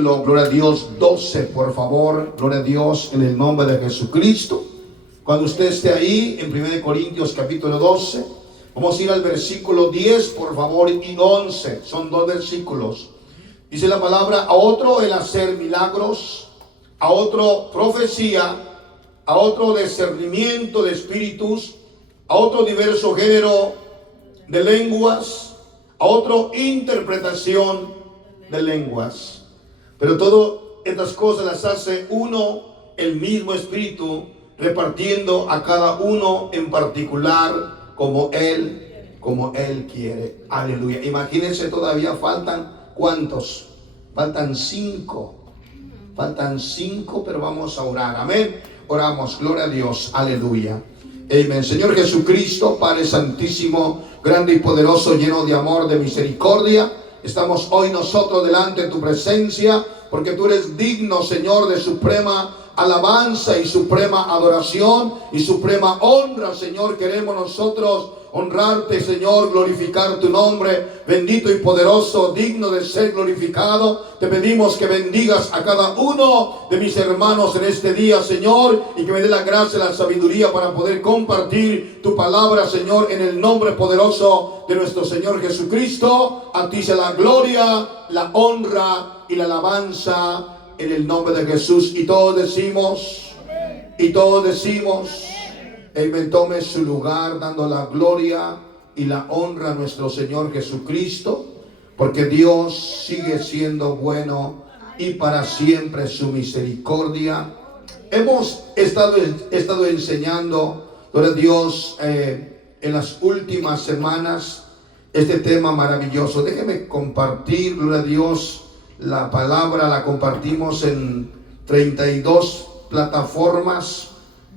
Gloria a Dios, 12, por favor. Gloria a Dios en el nombre de Jesucristo. Cuando usted esté ahí en 1 Corintios capítulo 12, vamos a ir al versículo 10, por favor, y 11. Son dos versículos. Dice la palabra: a otro el hacer milagros, a otro profecía, a otro discernimiento de espíritus, a otro diverso género de lenguas, a otro interpretación de lenguas. Pero todas estas cosas las hace uno, el mismo Espíritu, repartiendo a cada uno en particular como Él quiere. Aleluya. Imagínense, todavía faltan ¿cuántos? Faltan 5. Faltan 5, pero vamos a orar. Amén. Oramos. Gloria a Dios. Aleluya. Amén. Señor Jesucristo, Padre Santísimo, grande y poderoso, lleno de amor, de misericordia, estamos hoy nosotros delante de tu presencia, porque tú eres digno, Señor, de suprema alabanza y suprema adoración y suprema honra, Señor. Queremos nosotros honrarte, Señor, glorificar tu nombre, bendito y poderoso, digno de ser glorificado. Te pedimos que bendigas a cada uno de mis hermanos en este día, Señor, y que me dé la gracia y la sabiduría para poder compartir tu palabra, Señor, en el nombre poderoso de nuestro Señor Jesucristo. A ti sea la gloria, la honra y la alabanza en el nombre de Jesús. Y todos decimos, amén. Tome su lugar dando la gloria y la honra a nuestro Señor Jesucristo, porque Dios sigue siendo bueno y para siempre su misericordia. Hemos estado enseñando, gloria a Dios, en las últimas semanas este tema maravilloso. Déjeme compartir, gloria a Dios, la palabra. La compartimos en 32 plataformas.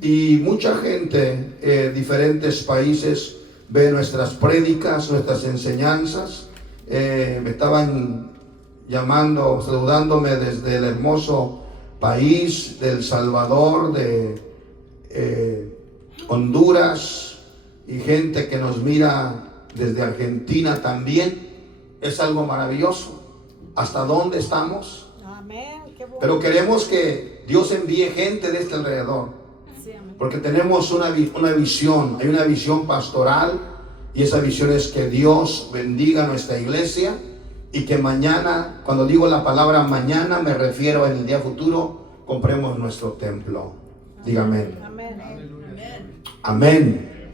Y mucha gente, diferentes países, ve nuestras prédicas, nuestras enseñanzas. Me estaban llamando, saludándome desde el hermoso país de El Salvador, de Honduras, y gente que nos mira desde Argentina también. Es algo maravilloso. ¿Hasta dónde estamos? Amén. Qué bueno. Pero queremos que Dios envíe gente de este alrededor. Porque tenemos una visión, hay una visión pastoral, y esa visión es que Dios bendiga nuestra iglesia y que mañana, cuando digo la palabra mañana, me refiero en el día futuro, compremos nuestro templo. Diga amén. Amén. Amén.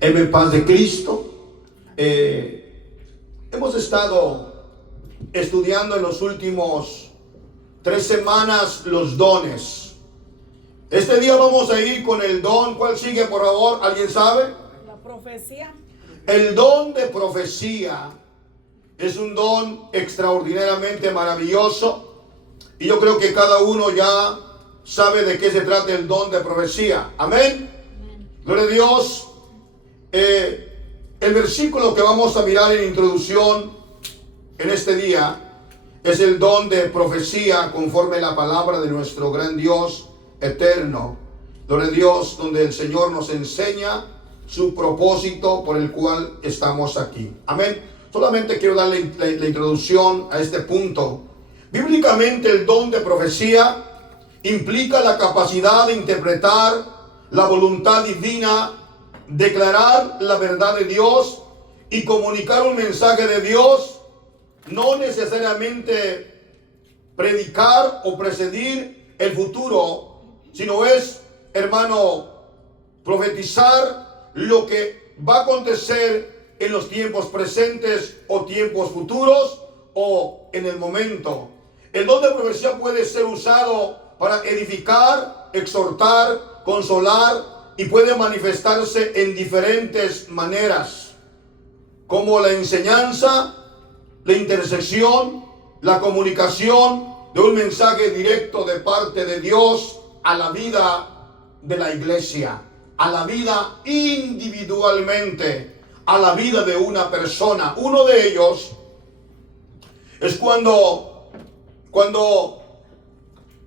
En paz de Cristo. Hemos estado estudiando en los últimos 3 semanas los dones. Este día vamos a ir con el don. ¿Cuál sigue, por favor? ¿Alguien sabe? La profecía. El don de profecía es un don extraordinariamente maravilloso, y yo creo que cada uno ya sabe de qué se trata el don de profecía. Amén. Gloria a Dios. El versículo que vamos a mirar en introducción en este día es el don de profecía conforme a la palabra de nuestro gran Dios eterno. Gloria a Dios, donde el Señor nos enseña su propósito por el cual estamos aquí. Amén. Solamente quiero darle la introducción a este punto. Bíblicamente, el don de profecía implica la capacidad de interpretar la voluntad divina, declarar la verdad de Dios y comunicar un mensaje de Dios. No necesariamente predicar o precedir el futuro, sino es, hermano, profetizar lo que va a acontecer en los tiempos presentes o tiempos futuros o en el momento. El don de profecía puede ser usado para edificar, exhortar, consolar, y puede manifestarse en diferentes maneras, como la enseñanza, la intercesión, la comunicación de un mensaje directo de parte de Dios a la vida de la iglesia, a la vida individualmente, a la vida de una persona. Uno de ellos es cuando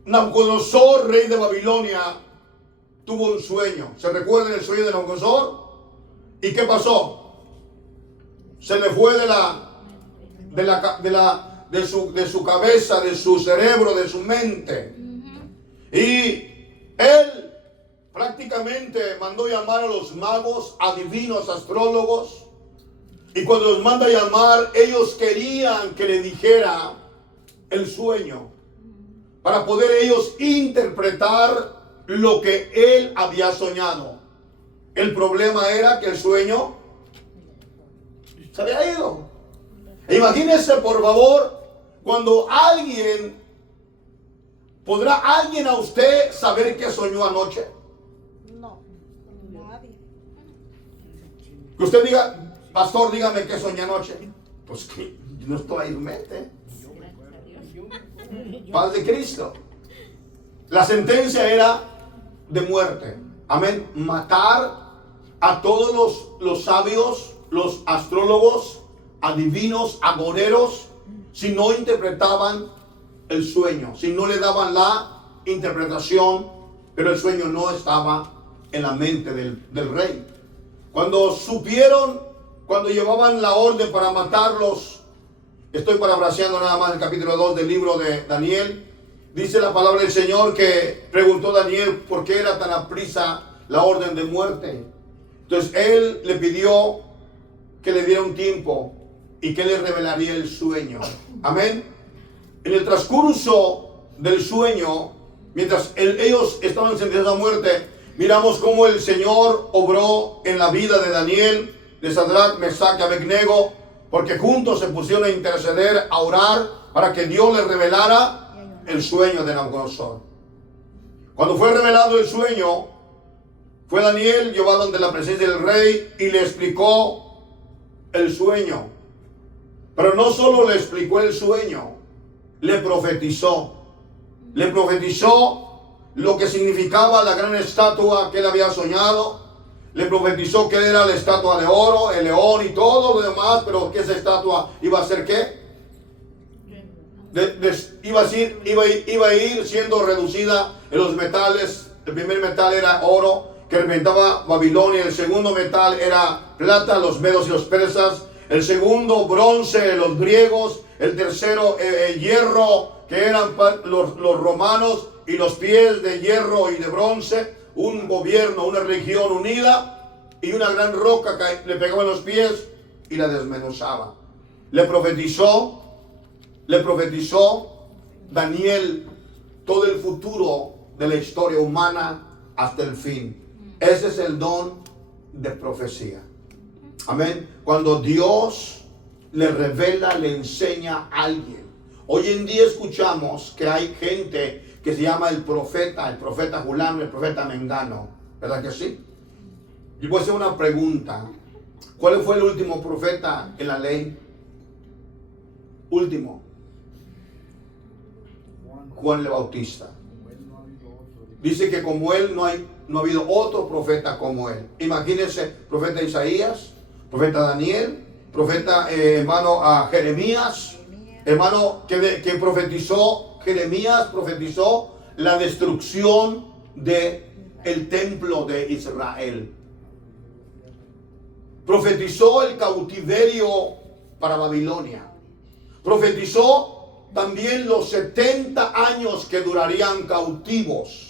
Nabucodonosor, rey de Babilonia, tuvo un sueño. ¿Se recuerdan el sueño de Nabucodonosor? ¿Y qué pasó? Se le fue de la de su cabeza, de su cerebro, de su mente. Y él prácticamente mandó llamar a los magos, adivinos, astrólogos. Y cuando los manda a llamar, ellos querían que le dijera el sueño, para poder ellos interpretar lo que él había soñado. El problema era que el sueño se había ido. Imagínense, por favor, cuando ¿podrá alguien a usted saber qué soñó anoche? No, nadie. Que usted diga, pastor, dígame qué soñé anoche. Pues que no estoy ahí en mente. Paz de Cristo. La sentencia era de muerte. Amén. Matar a todos los sabios, los astrólogos, adivinos, agoreros, si no interpretaban el sueño, si no le daban la interpretación, pero el sueño no estaba en la mente del rey. Cuando supieron, cuando llevaban la orden para matarlos, estoy parafraseando nada más el capítulo 2 del libro de Daniel, dice la palabra del Señor que preguntó Daniel por qué era tan aprisa la orden de muerte. Entonces él le pidió que le diera un tiempo y que le revelaría el sueño. Amén. En el transcurso del sueño, mientras ellos estaban sentenciados a muerte, miramos cómo el Señor obró en la vida de Daniel, de Sadrach, Mesach y Abednego, porque juntos se pusieron a interceder, a orar, para que Dios les revelara el sueño de Nabucodonosor. Cuando fue revelado el sueño, fue Daniel llevado ante la presencia del rey y le explicó el sueño. Pero no solo le explicó el sueño, le profetizó. Le profetizó lo que significaba la gran estatua que él había soñado. Le profetizó que era la estatua de oro, el león y todo lo demás, pero que esa estatua iba a ser ¿qué? Iba a ir siendo reducida en los metales. El primer metal era oro, que representaba Babilonia. El segundo metal era plata, los medos y los persas. El segundo, bronce, los griegos. El tercero, hierro, que eran los romanos. Y los pies de hierro y de bronce. Un gobierno, una religión unida. Y una gran roca que le pegaba en los pies y la desmenuzaba. Le profetizó Daniel todo el futuro de la historia humana hasta el fin. Ese es el don de profecía. Amén. Cuando Dios le revela, le enseña a alguien. Hoy en día escuchamos que hay gente que se llama el profeta fulano, el profeta mengano. ¿Verdad que sí? Yo voy a hacer una pregunta. ¿Cuál fue el último profeta en la ley? Último. Juan el Bautista. Dice que como él no ha habido otro profeta como él. Imagínense, profeta Isaías, profeta Daniel, profeta hermano Jeremías, hermano que profetizó, Jeremías profetizó la destrucción del templo de Israel. Profetizó el cautiverio para Babilonia. Profetizó también los 70 años que durarían cautivos.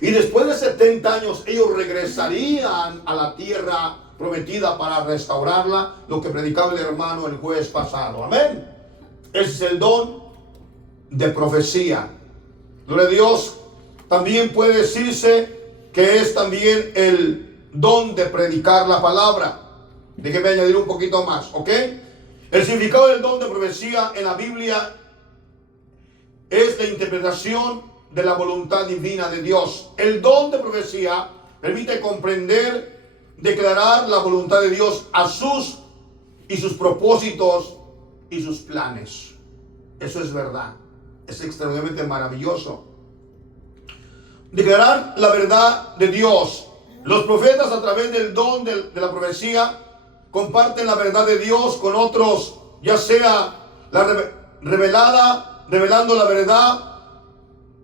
Y después de 70 años ellos regresarían a la tierra prometida para restaurarla, lo que predicaba el hermano el jueves pasado. Amén. Ese es el don de profecía. Gloria a Dios. También puede decirse que es también el don de predicar la palabra. Déjeme añadir un poquito más, ¿ok? El significado del don de profecía en la Biblia es la interpretación de la voluntad divina de Dios. El don de profecía permite comprender, declarar la voluntad de Dios a sus propósitos y sus planes. Eso es verdad. Es extremadamente maravilloso. Declarar la verdad de Dios. Los profetas, a través del don de la profecía, comparten la verdad de Dios con otros, ya sea revelando la verdad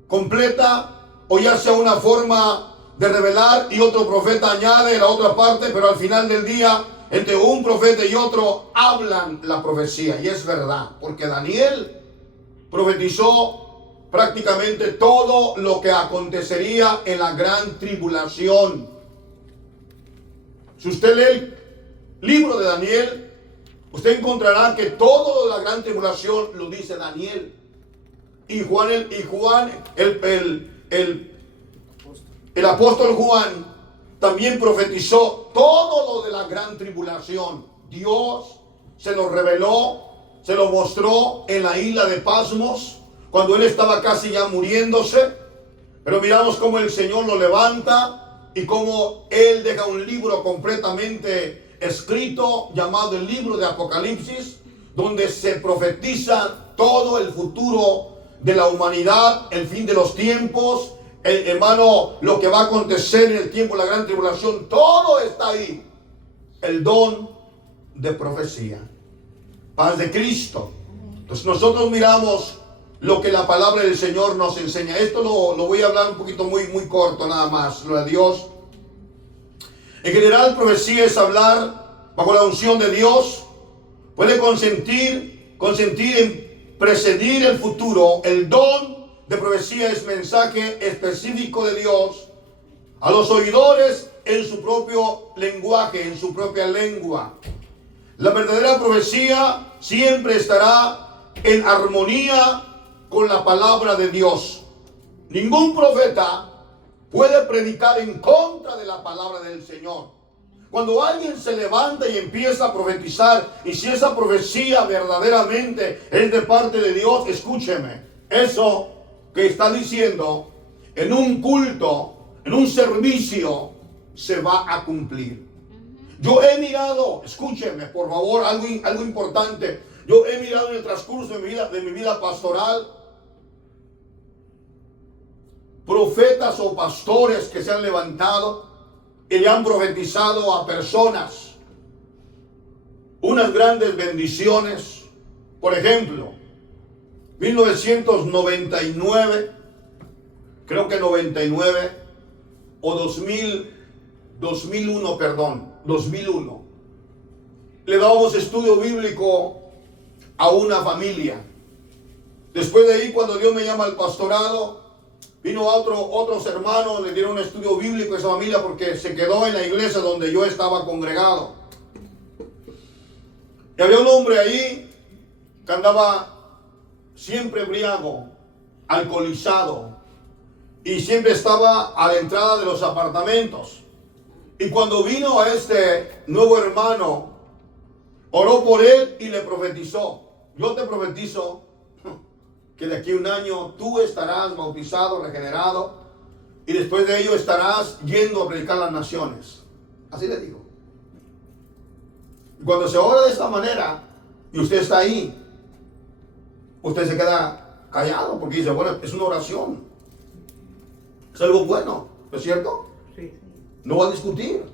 completa, o ya sea una forma de revelar y otro profeta añade la otra parte, pero al final del día entre un profeta y otro hablan la profecía. Y es verdad, porque Daniel profetizó prácticamente todo lo que acontecería en la gran tribulación. Si usted lee el libro de Daniel, usted encontrará que todo de la gran tribulación lo dice Daniel. Y Juan, el apóstol Juan también profetizó todo lo de la gran tribulación. Dios se lo reveló, se lo mostró en la isla de Pasmos, cuando él estaba casi ya muriéndose. Pero miramos cómo el Señor lo levanta y cómo él deja un libro completamente escrito llamado el libro de Apocalipsis, donde se profetiza todo el futuro de la humanidad, el fin de los tiempos, hermano, lo que va a acontecer en el tiempo de la gran tribulación. Todo está ahí. El don de profecía, paz de Cristo. Entonces nosotros miramos lo que la palabra del Señor nos enseña. Esto lo voy a hablar un poquito muy corto nada más, lo de Dios. En general, profecía es hablar bajo la unción de Dios. Puede consentir en precedir el futuro. El don de profecía es mensaje específico de Dios a los oidores en su propio lenguaje, en su propia lengua. La verdadera profecía siempre estará en armonía con la palabra de Dios. Ningún profeta puede predicar en contra de la palabra del Señor. Cuando alguien se levanta y empieza a profetizar, y si esa profecía verdaderamente es de parte de Dios, escúcheme, eso que está diciendo en un culto, en un servicio, se va a cumplir. Yo he mirado, escúcheme por favor, algo importante. Yo he mirado en el transcurso de mi vida pastoral, profetas o pastores que se han levantado y le han profetizado a personas unas grandes bendiciones. Por ejemplo, 1999, creo que 99 o 2001, le dábamos estudio bíblico a una familia. Después de ahí, cuando Dios me llama al pastorado, vino a otros hermanos, le dieron un estudio bíblico a esa familia porque se quedó en la iglesia donde yo estaba congregado. Y había un hombre ahí que andaba siempre embriago, alcoholizado, y siempre estaba a la entrada de los apartamentos. Y cuando vino a este nuevo hermano, oró por él y le profetizó: yo te profetizo que de aquí a un año tú estarás bautizado, regenerado, y después de ello estarás yendo a predicar a las naciones. Así le digo. Cuando se ora de esta manera y usted está ahí, usted se queda callado porque dice, bueno, es una oración, es algo bueno, ¿no es cierto? Sí. No va a discutir.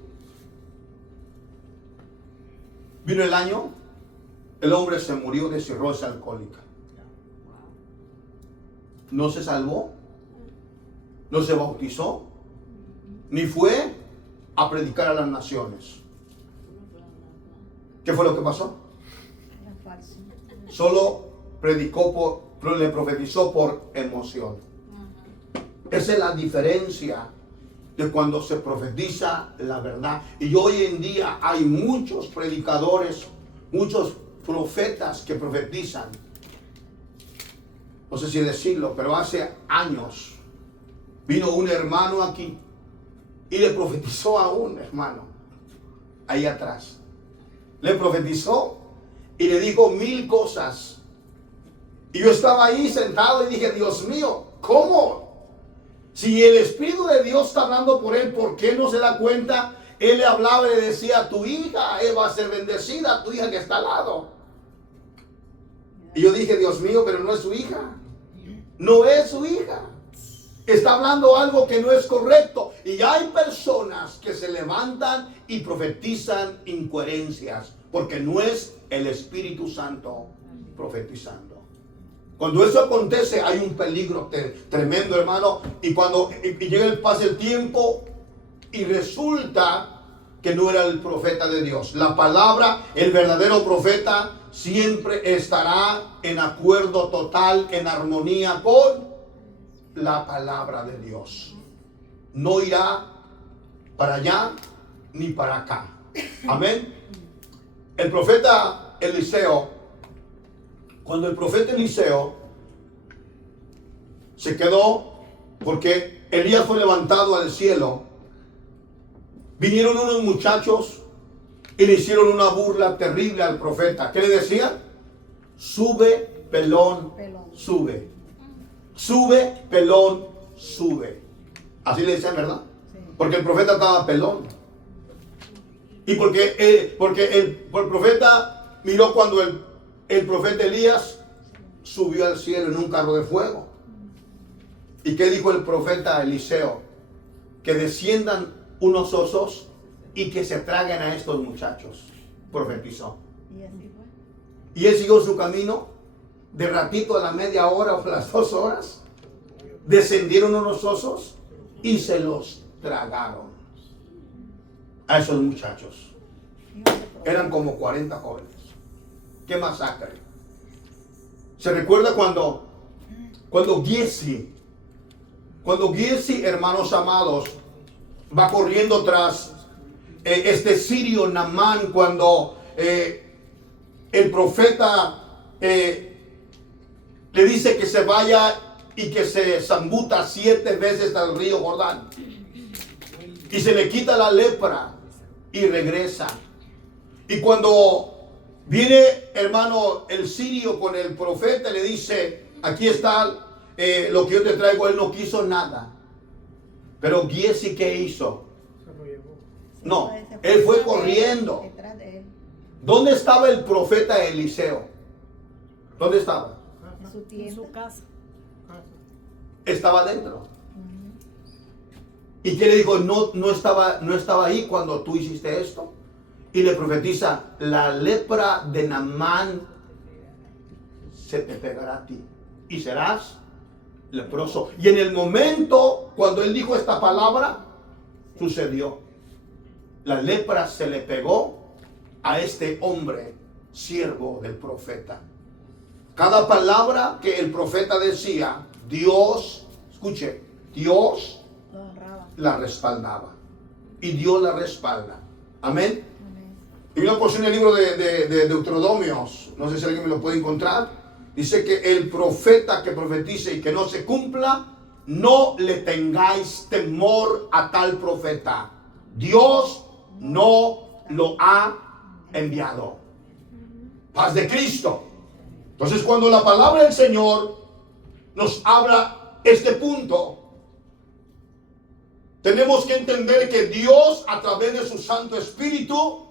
Vino el año, el hombre se murió de cirrosis alcohólica. No se salvó, no se bautizó, ni fue a predicar a las naciones. ¿Qué fue lo que pasó? Solo le profetizó por emoción. Esa es la diferencia de cuando se profetiza la verdad. Y hoy en día hay muchos predicadores, muchos profetas que profetizan. No sé si decirlo, pero hace años vino un hermano aquí y le profetizó a un hermano ahí atrás. Le profetizó y le dijo 1000 cosas. Y yo estaba ahí sentado y dije, Dios mío, ¿cómo? Si el Espíritu de Dios está hablando por él, ¿por qué no se da cuenta? Él le hablaba y le decía, tu hija va a ser bendecida, tu hija que está al lado. Y yo dije, Dios mío, pero no es su hija. No es su hija. Está hablando algo que no es correcto. Y hay personas que se levantan y profetizan incoherencias, porque no es el Espíritu Santo profetizando. Cuando eso acontece hay un peligro tremendo, hermano. Y cuando llega pasa el tiempo y resulta que no era el profeta de Dios. La palabra, el verdadero profeta, siempre estará en acuerdo total, en armonía con la palabra de Dios. No irá para allá ni para acá. Amén. El profeta Eliseo, cuando el profeta Eliseo se quedó, porque Elías fue levantado al cielo, vinieron unos muchachos y le hicieron una burla terrible al profeta. ¿Qué le decían? Sube, pelón, sube. Sube, pelón, sube. Así le decían, ¿verdad? Porque el profeta estaba pelón. Y porque el profeta miró cuando el profeta Elías subió al cielo en un carro de fuego. ¿Y qué dijo el profeta Eliseo? Que desciendan unos osos y que se traguen a estos muchachos. Profetizó. Y él siguió su camino. De ratito, a la media hora o a las 2 horas, descendieron unos osos y se los tragaron a esos muchachos. Eran como 40 jóvenes. ¡Qué masacre! ¿Se recuerda cuando Giesi, hermanos amados, va corriendo tras este sirio Naamán, cuando el profeta le dice que se vaya y que se zambuta 7 veces al río Jordán y se le quita la lepra y regresa? Y cuando viene, hermano, el sirio con el profeta, le dice: aquí está lo que yo te traigo. Él no quiso nada. Pero Giesi, ¿qué hizo? No, él fue corriendo. ¿Dónde estaba el profeta Eliseo? ¿Dónde estaba? En su casa. Estaba dentro. ¿Y qué le dijo? No estaba ahí cuando tú hiciste esto. Y le profetiza: la lepra de Naamán se te pegará a ti y serás leproso. Y en el momento cuando él dijo esta palabra, sucedió. La lepra se le pegó a este hombre, siervo del profeta. Cada palabra que el profeta decía, Dios, escuche, Dios la respaldaba. Y Dios la respalda. Amén. Y una porción del libro de Deuteronomios, no sé si alguien me lo puede encontrar, dice que el profeta que profetice y que no se cumpla, no le tengáis temor a tal profeta. Dios no lo ha enviado. Paz de Cristo. Entonces, cuando la palabra del Señor nos habla este punto, tenemos que entender que Dios, a través de su Santo Espíritu,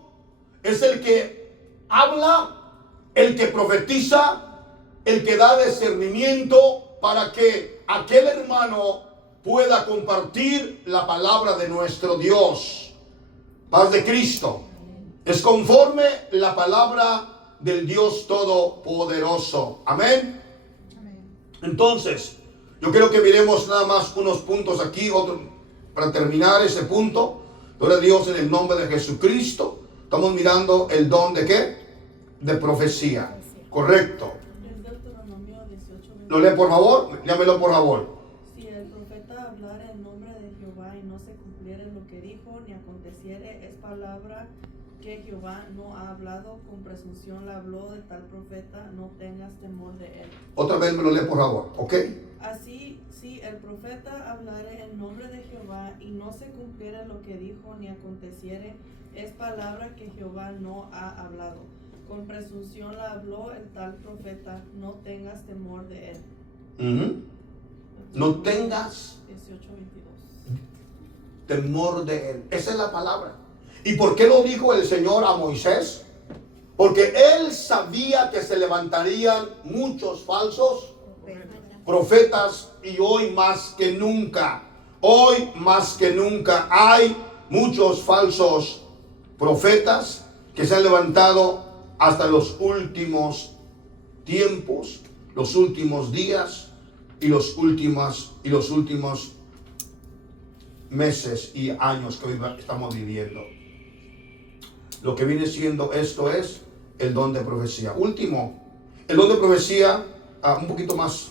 es el que habla, el que profetiza, el que da discernimiento para que aquel hermano pueda compartir la palabra de nuestro Dios. Paz de Cristo. Es conforme la palabra del Dios Todopoderoso. Amén. Entonces, yo quiero que miremos nada más unos puntos aquí, otro, para terminar ese punto. Gloria a Dios, en el nombre de Jesucristo. Estamos mirando el don de ¿qué? De profecía. Correcto. Es Deuteronomio 18. ¿Lo lee por favor? Llámelo por favor. Si el profeta hablara en nombre de Jehová y no se cumpliere lo que dijo, ni aconteciere, es palabra que Jehová no ha hablado, con presunción la habló de tal profeta, no tengas temor de él. Otra vez me lo lee por favor, ¿ok? Así, si el profeta hablare en nombre de Jehová y no se cumpliere lo que dijo, ni aconteciere, es palabra que Jehová no ha hablado. Con presunción la habló el tal profeta, no tengas temor de él. No tengas 18:22. temor de él. Esa es la palabra. ¿Y por qué lo dijo el Señor a Moisés? Porque él sabía que se levantarían muchos falsos profetas, y hoy más que nunca hay muchos falsos profetas que se han levantado hasta los últimos tiempos, los últimos días y los últimos meses y años que hoy estamos viviendo. lo que viene siendo esto es el don de profecía. Último, el don de profecía, un poquito más,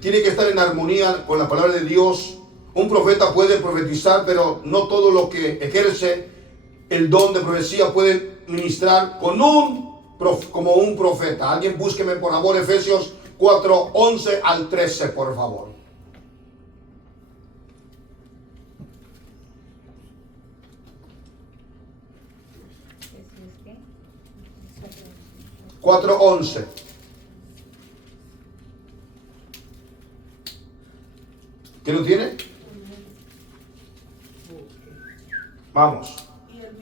tiene que estar en armonía con la palabra de Dios. Un profeta puede profetizar, pero no todo lo que ejerce el don de profecía puede ministrar como un profeta. Alguien búsqueme por favor Efesios 4, 11 al 13, por favor. ¿Qué? 4:11. ¿Quién lo tiene? Vamos. Y él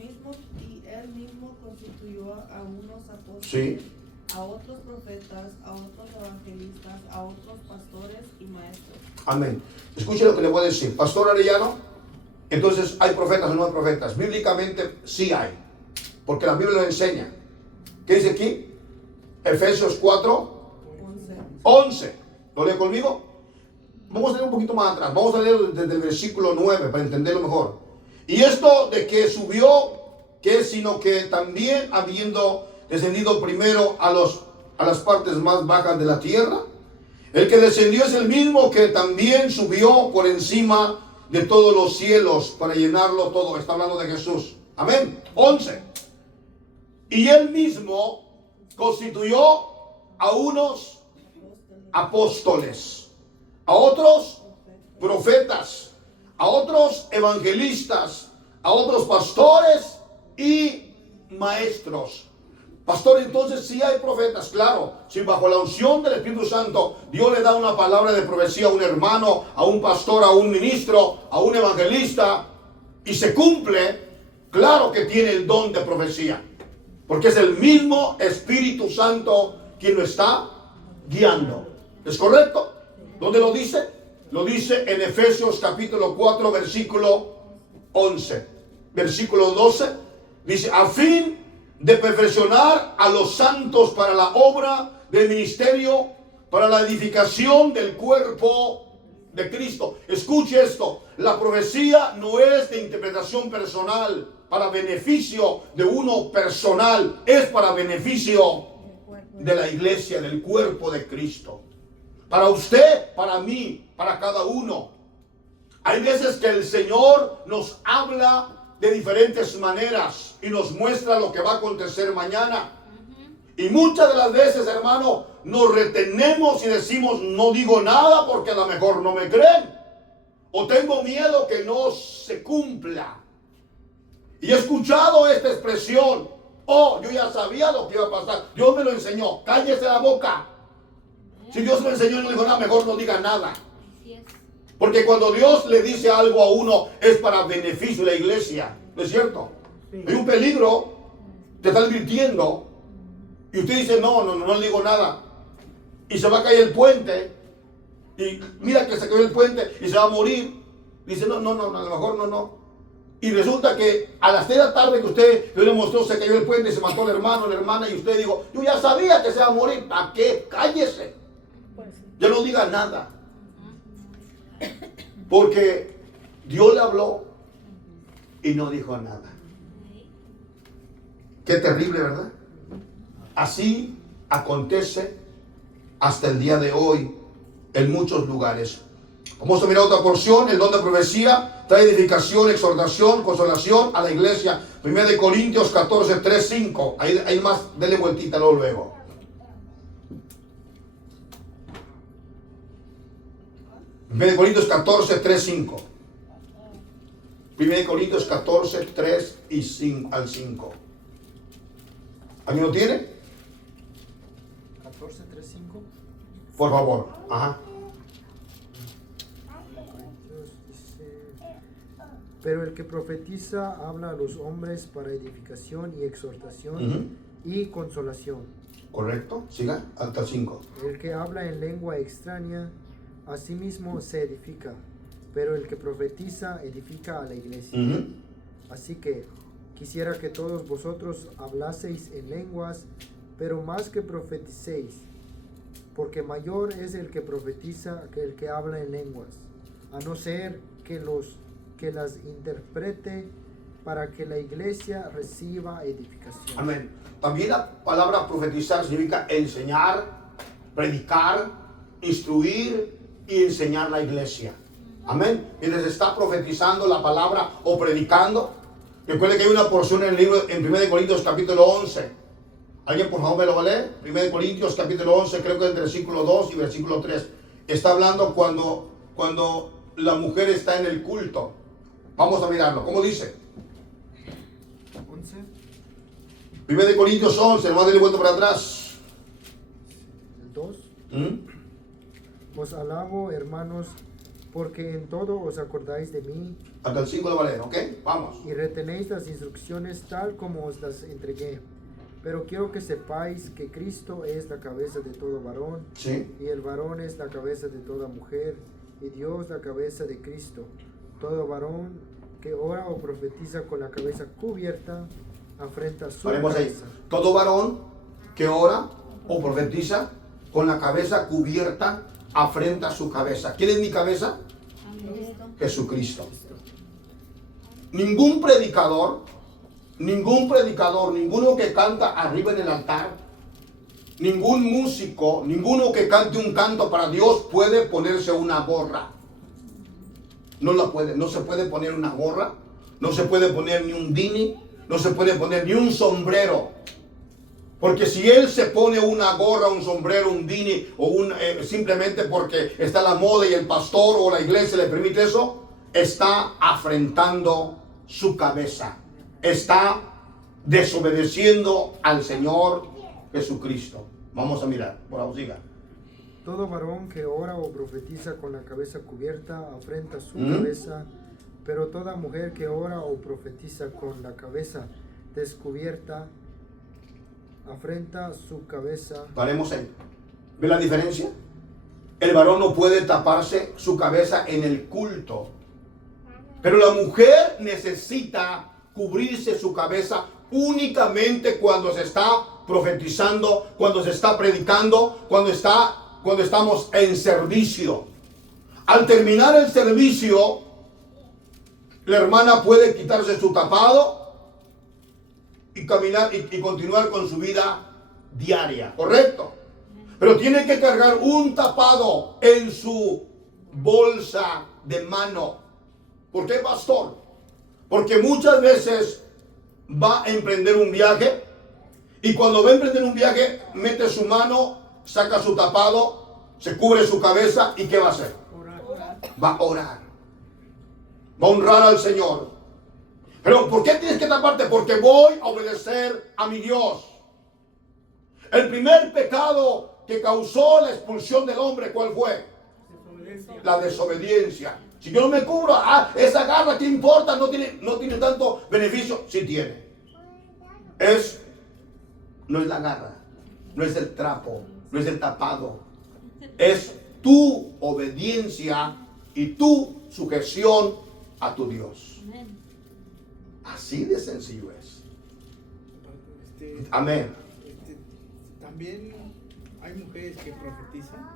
mismo constituyó a unos apóstoles, Sí. a otros profetas, a otros evangelistas, a otros pastores y maestros. Amén. Escuche lo que le voy a decir. Pastor Arellano, entonces, ¿hay profetas o no hay profetas? Bíblicamente sí hay, porque la Biblia lo enseña. ¿Qué dice aquí? Efesios 4, 11. ¿Lo lee conmigo? Vamos a leer un poquito más atrás. Vamos a leer desde el versículo 9 para entenderlo mejor. Y esto de que subió, que sino que también habiendo descendido primero a las partes más bajas de la tierra, el que descendió es el mismo que también subió por encima de todos los cielos para llenarlo todo. Está hablando de Jesús. Amén. 11. Y él mismo constituyó a unos apóstoles, a otros profetas, a otros evangelistas, a otros pastores y maestros. Pastor, entonces sí hay profetas, claro. Si bajo la unción del Espíritu Santo Dios le da una palabra de profecía a un hermano, a un pastor, a un ministro, a un evangelista, y se cumple, claro que tiene el don de profecía, porque es el mismo Espíritu Santo quien lo está guiando. ¿Es correcto? ¿Dónde lo dice? Lo dice en Efesios capítulo 4 versículo 11. Versículo 12 dice: a fin de perfeccionar a los santos para la obra del ministerio, para la edificación del cuerpo de Cristo. Escuche esto: la profecía no es de interpretación personal para beneficio de uno personal, es para beneficio de la iglesia, del cuerpo de Cristo. Para usted, para mí, para cada uno. Hay veces que el Señor nos habla de diferentes maneras y nos muestra lo que va a acontecer mañana. Y muchas de las veces, hermano, nos retenemos y decimos: no digo nada porque a lo mejor no me creen, o tengo miedo que no se cumpla. Y he escuchado esta expresión: oh, yo ya sabía lo que iba a pasar, Dios me lo enseñó, cállese la boca. Si Dios me enseñó y no dijo nada, mejor no diga nada. Porque cuando Dios le dice algo a uno, es para beneficio de la iglesia. ¿No es cierto? Sí. Hay un peligro, te está advirtiendo, y usted dice: no le digo nada. Y se va a caer el puente, y mira que se cayó el puente, y se va a morir. Dice: no, a lo mejor no. Y resulta que a las 3 de la tarde que usted le mostró, se cayó el puente y se mató el hermano, la hermana, y usted dijo: yo ya sabía que se va a morir. ¿Para qué? Cállese. Ya no diga nada. Porque Dios le habló y no dijo nada. Qué terrible, ¿verdad? Así acontece hasta el día de hoy en muchos lugares. Vamos a mirar otra porción. El don de profecía trae edificación, exhortación, consolación a la iglesia. 1 Corintios 14, 3, 5. Hay más, dele vueltita luego. 1 Corintios 14, 3, 5. 1 Corintios 14, 3 y 5 al 5. ¿Alguien lo tiene? 14, 3, 5. Por favor. Ajá. Pero el que profetiza habla a los hombres para edificación y exhortación y consolación. Correcto. Siga. Hasta 5. El que habla en lengua extraña, a sí mismo se edifica, pero el que profetiza edifica a la iglesia. Así que quisiera que todos vosotros hablaseis en lenguas, pero más que profeticéis, porque mayor es el que profetiza que el que habla en lenguas, a no ser que las interprete para que la iglesia reciba edificación. Amén. También la palabra profetizar significa enseñar, predicar, instruir y enseñar la iglesia. Amén. Mientras está profetizando la palabra o predicando, recuerde que hay una porción en el libro, en 1 Corintios capítulo 11. ¿Alguien por favor me lo va a leer? 1 Corintios capítulo 11, creo que es el versículo 2 y versículo 3. Está hablando cuando la mujer está en el culto. Vamos a mirarlo. ¿Cómo dice? 11. 1 Corintios 11, nomás denle vuelta para atrás. El 2. ¿Mm? Os alabo, hermanos, porque en todo os acordáis de mí Hasta el 5 lo va a leer, ¿ok? Vamos. y retenéis las instrucciones tal como os las entregué. Pero quiero que sepáis que Cristo es la cabeza de todo varón, Sí. y el varón es la cabeza de toda mujer, y Dios la cabeza de Cristo. Todo varón que ora o profetiza con la cabeza cubierta afrenta su Paremos ahí. cabeza. Todo varón que ora o profetiza con la cabeza cubierta afrenta su cabeza. ¿Quién es mi cabeza? Jesucristo. Ningún predicador, ninguno que canta arriba en el altar, ningún músico, ninguno que cante un canto para Dios puede ponerse una gorra. No la puede, no se puede poner una gorra, no se puede poner ni un beanie, no se puede poner ni un sombrero. Porque si él se pone una gorra, un sombrero, un beanie o simplemente porque está la moda y el pastor o la iglesia le permite eso, está afrentando su cabeza. Está desobedeciendo al Señor Jesucristo. Vamos a mirar, por ahora siga. Todo varón que ora o profetiza con la cabeza cubierta afrenta su ¿Mm? cabeza, pero toda mujer que ora o profetiza con la cabeza descubierta afrenta su cabeza. Paremos ahí. ¿Ve la diferencia? El varón no puede taparse su cabeza en el culto, pero la mujer necesita cubrirse su cabeza únicamente cuando se está profetizando, cuando se está predicando, cuando estamos en servicio. Al terminar el servicio, la hermana puede quitarse su tapado y caminar y continuar con su vida diaria, ¿correcto? Pero tiene que cargar un tapado en su bolsa de mano. ¿Por qué, pastor? Porque muchas veces va a emprender un viaje y cuando va a emprender un viaje mete su mano, saca su tapado, se cubre su cabeza y ¿qué va a hacer? Va a orar. Va a honrar al Señor. Pero ¿por qué tienes que taparte? Porque voy a obedecer a mi Dios. El primer pecado que causó la expulsión del hombre, ¿cuál fue? La desobediencia. Si yo no me cubro, esa garra, ¿qué importa? No tiene tanto beneficio. Sí tiene. No es la garra, no es el trapo, no es el tapado. Es tu obediencia y tu sujeción a tu Dios. Así de sencillo es. Amén. También hay mujeres que profetizan.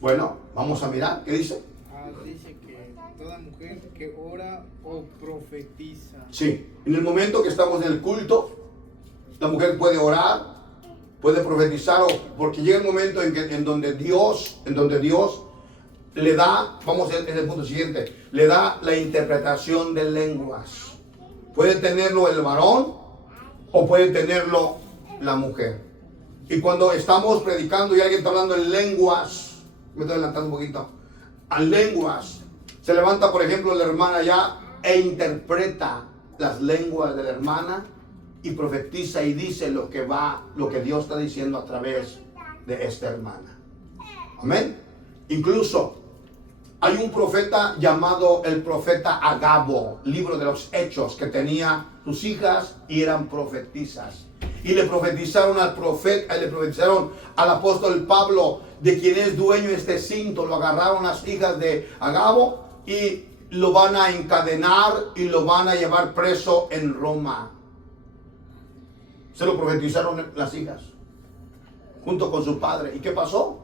Bueno, vamos a mirar, ¿qué dice? Dice que toda mujer que ora o profetiza. Sí, en el momento que estamos en el culto, la mujer puede orar, puede profetizar, porque llega el momento en donde Dios le da, vamos en el punto siguiente, le da la interpretación de lenguas. Puede tenerlo el varón o puede tenerlo la mujer. Y cuando estamos predicando y alguien está hablando en lenguas, me estoy adelantando un poquito, en lenguas, se levanta por ejemplo la hermana allá e interpreta las lenguas de la hermana y profetiza y dice lo que Dios está diciendo a través de esta hermana. Amén. Incluso hay un profeta llamado el profeta Agabo, libro de los Hechos, que tenía sus hijas y eran profetizas. Y le profetizaron al apóstol Pablo, de quien es dueño este cinto. Lo agarraron las hijas de Agabo y lo van a encadenar y lo van a llevar preso en Roma. Se lo profetizaron las hijas, junto con su padre. ¿Y qué pasó?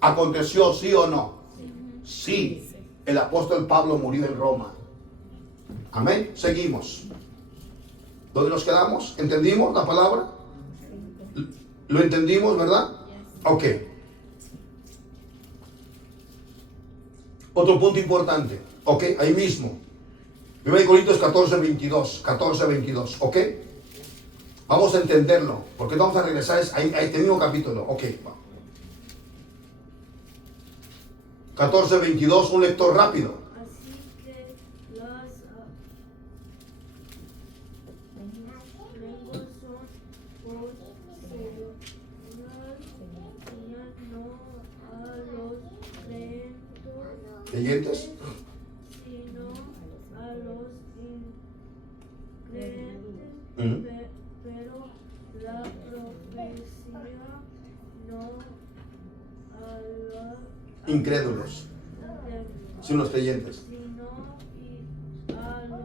¿Aconteció sí o no? Sí, el apóstol Pablo murió en Roma. Amén. Seguimos. ¿Dónde nos quedamos? ¿Entendimos la palabra? ¿Lo entendimos, verdad? Ok. Otro punto importante. Ok, ahí mismo. 1 Corintios 14:22. Ok. Vamos a entenderlo. Porque vamos a regresar a este mismo capítulo. Ok. 14:22, un lector rápido. Así que las lenguas son por señal, no a los ¿Creyentes? sino a los increíbles. Pero la profecía no a los Incrédulos. Son los creyentes. sino a los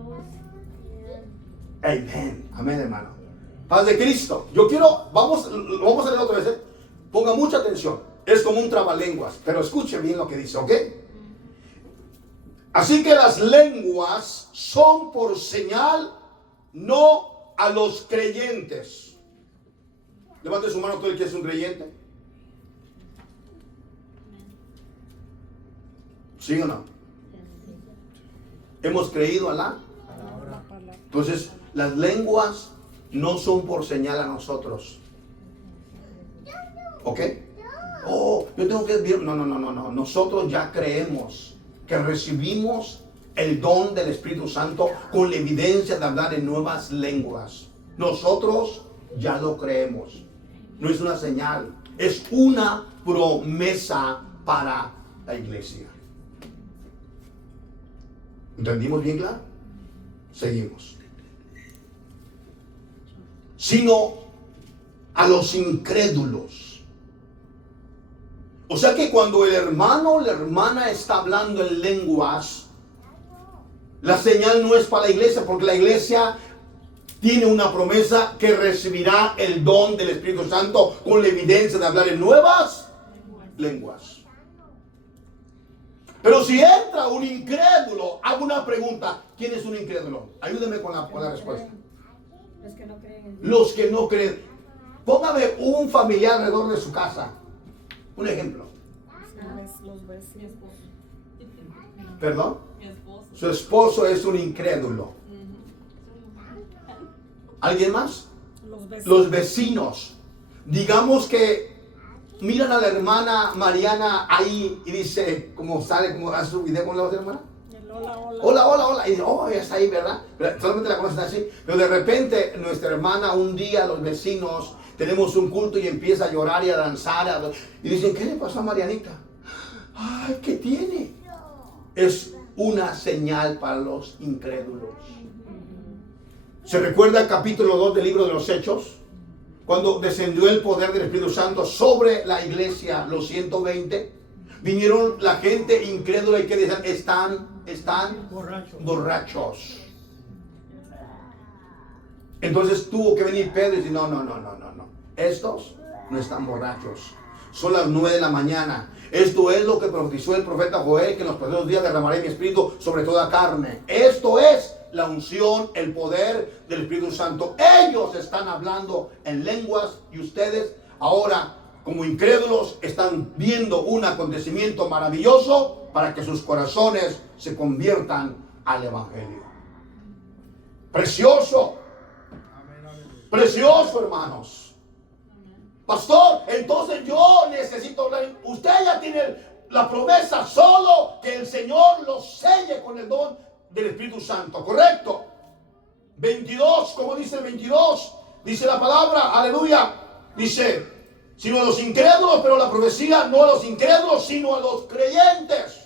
Amén. Amén, hermano. Paz de Cristo. Yo quiero, vamos a leer otra vez. Ponga mucha atención. Es como un trabalenguas, pero escuche bien lo que dice, ¿ok? Así que las lenguas son por señal, no a los creyentes. Levante su mano todo el que es un creyente. ¿Sí o no? Hemos creído a la. Entonces, las lenguas no son por señal a nosotros. ¿Ok? Oh, yo tengo que decir, no. Nosotros ya creemos que recibimos el don del Espíritu Santo con la evidencia de hablar en nuevas lenguas. Nosotros ya lo creemos. No es una señal, es una promesa para la iglesia. ¿Entendimos bien claro? Seguimos. Sino a los incrédulos. O sea que cuando el hermano o la hermana está hablando en lenguas, la señal no es para la iglesia, porque la iglesia tiene una promesa que recibirá el don del Espíritu Santo con la evidencia de hablar en nuevas lenguas. Pero si entra un incrédulo, hago una pregunta. ¿Quién es un incrédulo? Ayúdeme con la respuesta. Los que no creen en Dios. Los que no creen. Póngame un familiar alrededor de su casa. Un ejemplo. Los vecinos. ¿Perdón? Mi esposo. Su esposo es un incrédulo. ¿Alguien más? Los vecinos. Los vecinos. Digamos que miran a la hermana Mariana ahí y dice, como sale, como hace su video con la otra hermana. El hola, hola. Hola. Y dice, oh, ya está ahí, ¿verdad? Pero solamente la conocen así. Pero de repente nuestra hermana, un día los vecinos, tenemos un culto y empieza a llorar y a danzar. Y dicen, ¿qué le pasó a Marianita? Ay, ¿qué tiene? Es una señal para los incrédulos. ¿Se recuerda el capítulo 2 del libro de los Hechos? Cuando descendió el poder del Espíritu Santo sobre la iglesia, los 120, vinieron la gente incrédula y que decían, están borrachos. Entonces tuvo que venir Pedro y decir, no. Estos no están borrachos. Son las 9 de la mañana. Esto es lo que profetizó el profeta Joel, que en los próximos días derramaré mi espíritu sobre toda carne. Esto es la unción, el poder del Espíritu Santo. Ellos están hablando en lenguas y ustedes ahora, como incrédulos, están viendo un acontecimiento maravilloso para que sus corazones se conviertan al Evangelio. Precioso. Precioso, hermanos. Pastor, entonces yo necesito hablar. Usted ya tiene la promesa, solo que el Señor lo selle con el don del Espíritu Santo, ¿correcto? 22, como dice el 22, dice la palabra, aleluya, dice, sino a los incrédulos, pero la profecía no a los incrédulos, sino a los creyentes.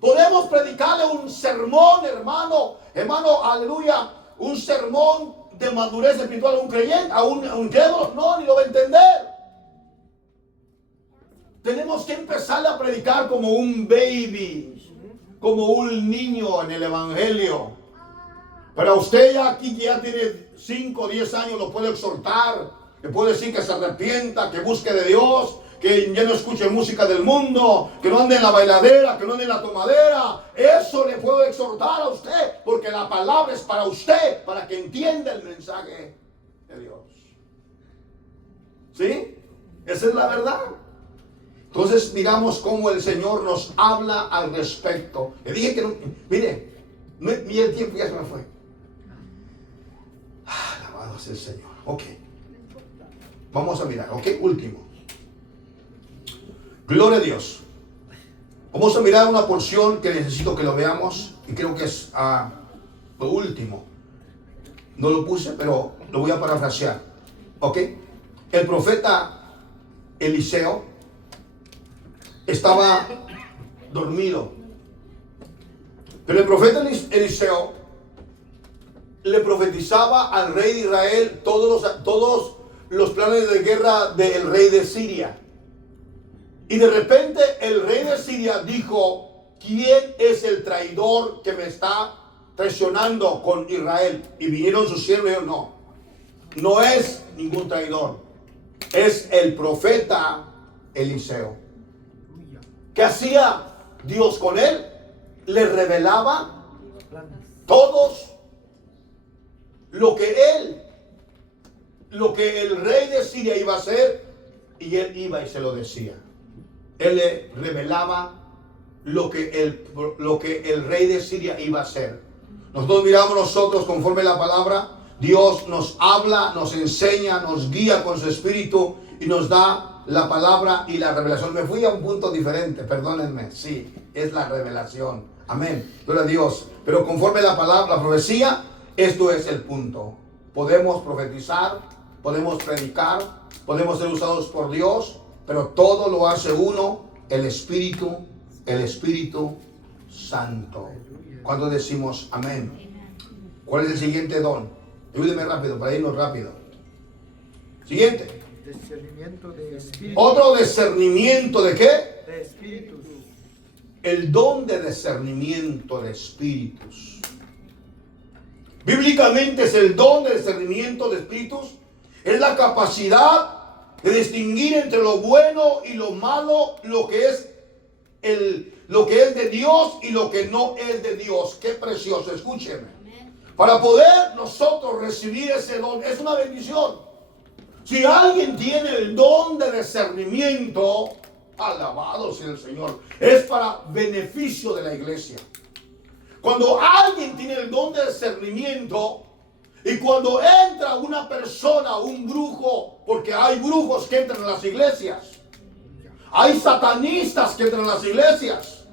Podemos predicarle un sermón, hermano, aleluya, un sermón de madurez espiritual a un creyente, a un incrédulo, no, ni lo va a entender. Tenemos que empezar a predicar como un baby, como un niño en el Evangelio. Pero usted ya aquí, que ya tiene 5 o 10 años, lo puede exhortar, le puede decir que se arrepienta, que busque de Dios, que ya no escuche música del mundo, que no ande en la bailadera, que no ande en la tomadera. Eso le puedo exhortar a usted, porque la palabra es para usted, para que entienda el mensaje de Dios. ¿Sí? Esa es la verdad. Entonces miramos cómo el Señor nos habla al respecto. Le dije que no, mire, el tiempo ya se me fue. Alabado sea el Señor. Ok. Vamos a mirar, ok, último. Gloria a Dios. Vamos a mirar una porción que necesito que lo veamos y creo que es lo último. No lo puse, pero lo voy a parafrasear. Ok. El profeta Eliseo estaba dormido. Pero el profeta Eliseo le profetizaba al rey de Israel todos los planes de guerra del rey de Siria. Y de repente el rey de Siria dijo: ¿quién es el traidor que me está traicionando con Israel? Y vinieron sus siervos y dijeron: no es ningún traidor, es el profeta Eliseo. ¿Qué hacía Dios con él? Le revelaba todos lo que el rey de Siria iba a hacer, y él iba y se lo decía. Él le revelaba lo que el rey de Siria iba a hacer. Nosotros conforme la palabra, Dios nos habla, nos enseña, nos guía con su espíritu y nos da la palabra y la revelación. Me fui a un punto diferente, perdónenme. Sí, es la revelación. Amén. Gloria a Dios. Pero conforme la palabra, la profecía, esto es el punto. Podemos profetizar, podemos predicar, podemos ser usados por Dios, pero todo lo hace uno, el Espíritu Santo. Cuando decimos amén. ¿Cuál es el siguiente don? Ayúdeme rápido, para irnos rápido. Siguiente. Discernimiento de espíritus. Otro discernimiento de qué? De espíritus. El don de discernimiento de espíritus. Bíblicamente es el don de discernimiento de espíritus. Es la capacidad de distinguir entre lo bueno y lo malo, lo que es de Dios y lo que no es de Dios. Qué precioso, escúcheme. Para poder nosotros recibir ese don, es una bendición. Si alguien tiene el don de discernimiento, alabado sea el Señor, es para beneficio de la iglesia. Cuando alguien tiene el don de discernimiento, y cuando entra una persona, un brujo, porque hay brujos que entran en las iglesias, hay satanistas que entran en las iglesias,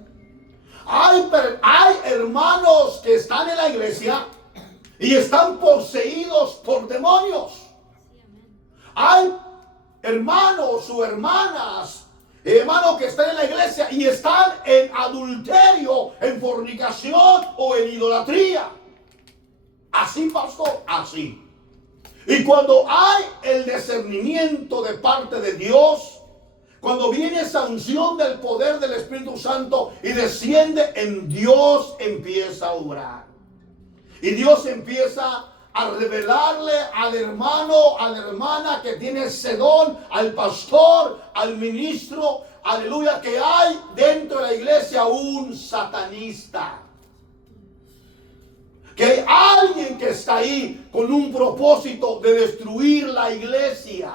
hay hermanos que están en la iglesia y están poseídos por demonios. Hay hermanos o hermanas, hermanos que están en la iglesia y están en adulterio, en fornicación o en idolatría. Así, pastor, así. Y cuando hay el discernimiento de parte de Dios, cuando viene esa unción del poder del Espíritu Santo y desciende en Dios, empieza a obrar. Y Dios empieza a revelarle al hermano, a la hermana que tiene ese don, al pastor, al ministro, aleluya, que hay dentro de la iglesia un satanista. Que hay alguien que está ahí con un propósito de destruir la iglesia.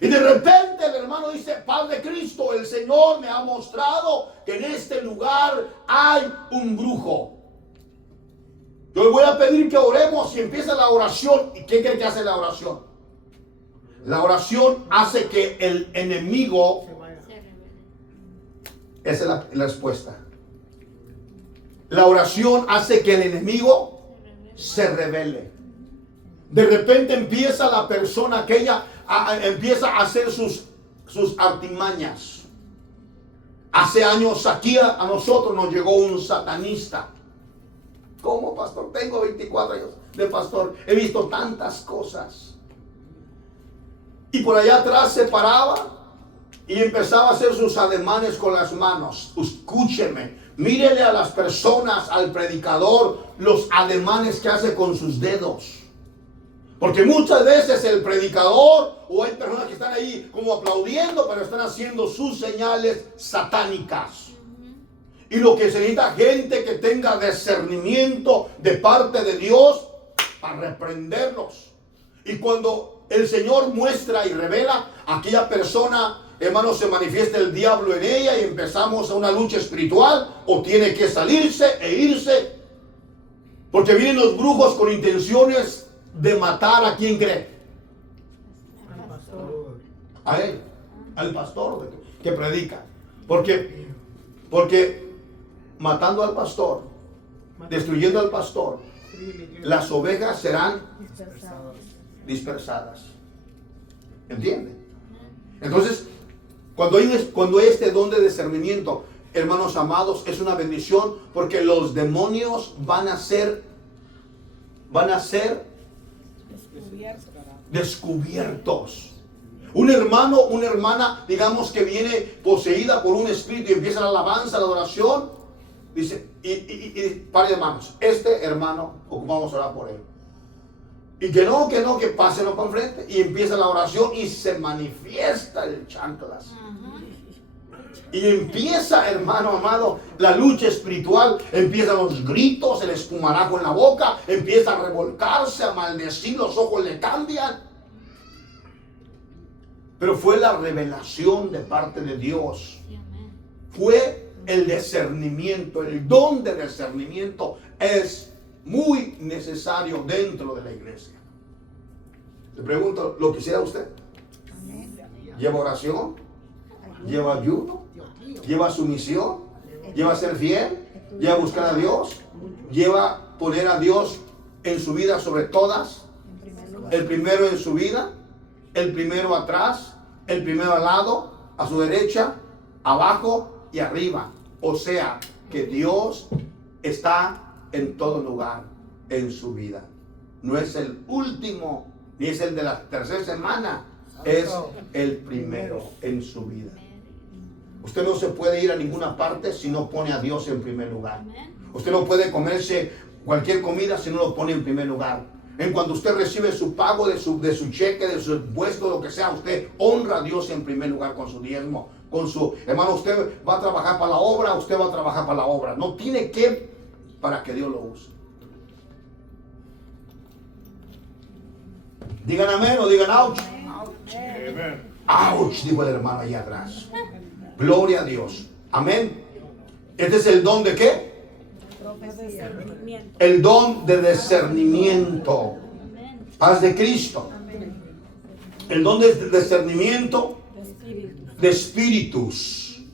Y de repente el hermano dice: Padre Cristo, el Señor me ha mostrado que en este lugar hay un brujo. Yo le voy a pedir que oremos y empieza la oración. ¿Y qué cree que hace la oración? La oración hace que el enemigo... Esa es la respuesta. La oración hace que el enemigo se revele. De repente empieza la persona aquella, empieza a hacer sus artimañas. Hace años aquí a nosotros nos llegó un satanista. ¿Cómo, pastor? Tengo 24 años de pastor. He visto tantas cosas. Y por allá atrás se paraba y empezaba a hacer sus ademanes con las manos. Escúcheme. Mírele a las personas, al predicador, los ademanes que hace con sus dedos. Porque muchas veces el predicador o hay personas que están ahí como aplaudiendo, pero están haciendo sus señales satánicas. Y lo que se necesita gente que tenga discernimiento de parte de Dios para reprenderlos. Y cuando el Señor muestra y revela a aquella persona, hermanos, se manifiesta el diablo en ella y empezamos a una lucha espiritual, o tiene que salirse e irse. Porque vienen los brujos con intenciones de matar a quien cree. Al pastor. A él, al pastor que predica. Porque matando al pastor, destruyendo al pastor, las ovejas serán dispersadas. ¿Entiende? Entonces, cuando hay este don de discernimiento, hermanos amados, es una bendición, porque los demonios van a ser descubiertos. Un hermano, una hermana, digamos que viene poseída por un espíritu y empieza la alabanza, la adoración, dice, y par de manos, este hermano, ocupamos orar por él. Y que pásenlo para enfrente. Y empieza la oración y se manifiesta el chanclas. Y empieza, hermano amado, la lucha espiritual. Empiezan los gritos, el espumarajo en la boca. Empieza a revolcarse, a maldecir, los ojos le cambian. Pero fue la revelación de parte de Dios. Fue el discernimiento, el don de discernimiento es muy necesario dentro de la iglesia. Le pregunto, ¿lo quisiera usted? ¿Lleva oración? ¿Lleva ayuno? ¿Lleva sumisión? ¿Lleva ser fiel? ¿Lleva buscar a Dios? ¿Lleva poner a Dios en su vida sobre todas? El primero en su vida, el primero atrás, el primero al lado, a su derecha, abajo y arriba. O sea, que Dios está en todo lugar en su vida. No es el último, ni es el de la tercera semana, es el primero en su vida. Usted no se puede ir a ninguna parte si no pone a Dios en primer lugar. Usted no puede comerse cualquier comida si no lo pone en primer lugar. En cuanto usted recibe su pago de su cheque, de su impuesto, lo que sea, usted honra a Dios en primer lugar con su diezmo, con su hermano. Usted va a trabajar para la obra, usted va a trabajar para la obra. No tiene que, para que Dios lo use. Digan amén o digan ouch. Ouch, dijo el hermano allá atrás. Gloria a Dios. Amén. Este es el don de ¿qué? El don de discernimiento. Paz de Cristo. El don de discernimiento de espíritus.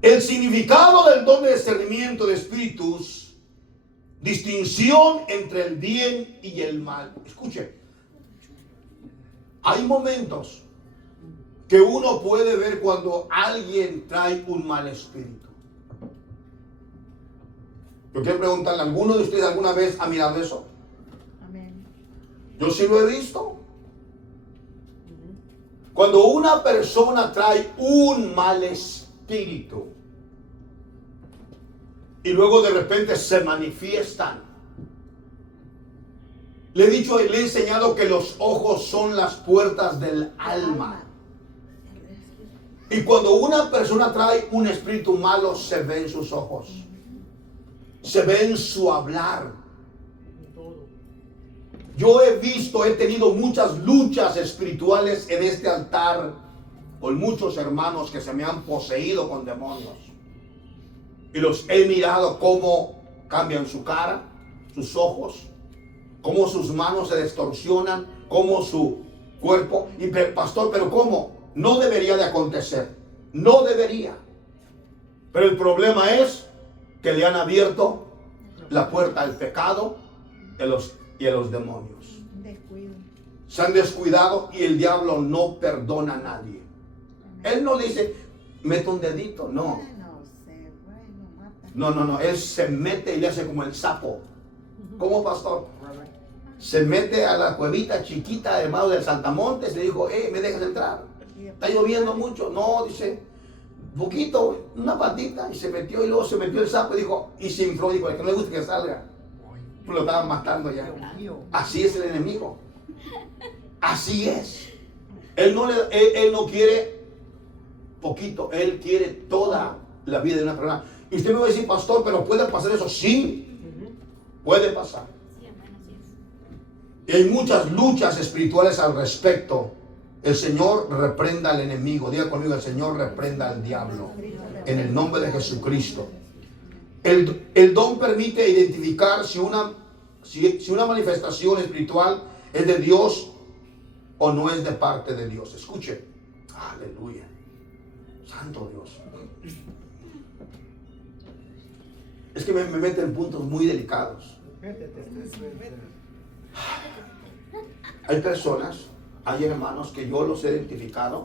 El significado del don de discernimiento de espíritus: distinción entre el bien y el mal. Escuche, hay momentos que uno puede ver cuando alguien trae un mal espíritu. Yo quiero preguntarle, ¿alguno de ustedes alguna vez ha mirado eso? Amén. Yo sí lo he visto. Cuando una persona trae un mal espíritu y luego de repente se manifiestan. Le he enseñado que los ojos son las puertas del alma. Y cuando una persona trae un espíritu malo, se ve en sus ojos. Se ve en su hablar. Yo he tenido muchas luchas espirituales en este altar con muchos hermanos que se me han poseído con demonios. Y los he mirado cómo cambian su cara, sus ojos, cómo sus manos se distorsionan, cómo su cuerpo. Y pastor, ¿pero cómo? No debería de acontecer. No debería. Pero el problema es que le han abierto la puerta al pecado y a los demonios. Descuido. Se han descuidado y el diablo no perdona a nadie. Él no dice, mete un dedito, no. No, él se mete y le hace como el sapo. ¿Cómo, pastor? Se mete a la cuevita chiquita, hermano, del Saltamontes, le dijo, ¿me dejas entrar? Está lloviendo mucho. No, dice, poquito, una patita, y se metió, y luego se metió el sapo y dijo, y se infló, dijo, el que no le gusta que salga. lo estaban matando ya. Dios mío. Así es el enemigo. Así es. Él no quiere poquito, él quiere toda la vida de una persona. Y usted me va a decir, pastor, pero ¿puede pasar eso? Sí, puede pasar. Y hay muchas luchas espirituales al respecto. El Señor reprenda al enemigo. Diga conmigo, el Señor reprenda al diablo. En el nombre de Jesucristo. El don permite identificar si una manifestación espiritual es de Dios o no es de parte de Dios. Escuche. Aleluya. Santo Dios. Es que me mete en puntos muy delicados. Hay personas, hay hermanos que yo los he identificado